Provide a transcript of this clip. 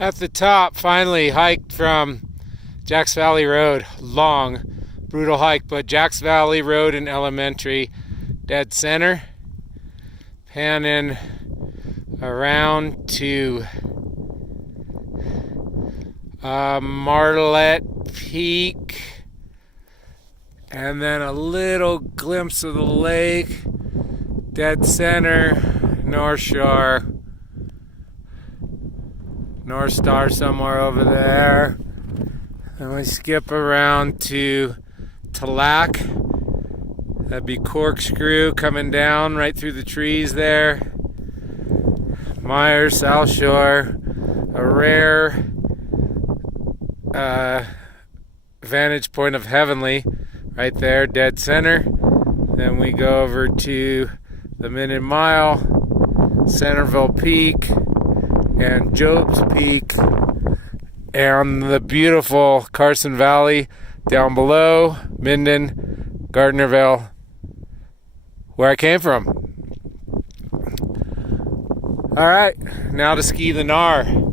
At the top, finally hiked from Jacks Valley Road. Long, brutal hike, but Jacks Valley Road and Elementary, dead center. Panning around to Martelette Peak, and then a little glimpse of the lake. Dead center, North Shore. North Star somewhere over there. Then we skip around to Talac. That'd be Corkscrew coming down right through the trees there. Myers, South Shore. A rare vantage point of Heavenly right there, dead center. Then we go over to the Minute Mile, Centerville Peak, and Job's Peak, and the beautiful Carson Valley down below, Minden, Gardnerville, where I came from. All right, now to ski the Gnar.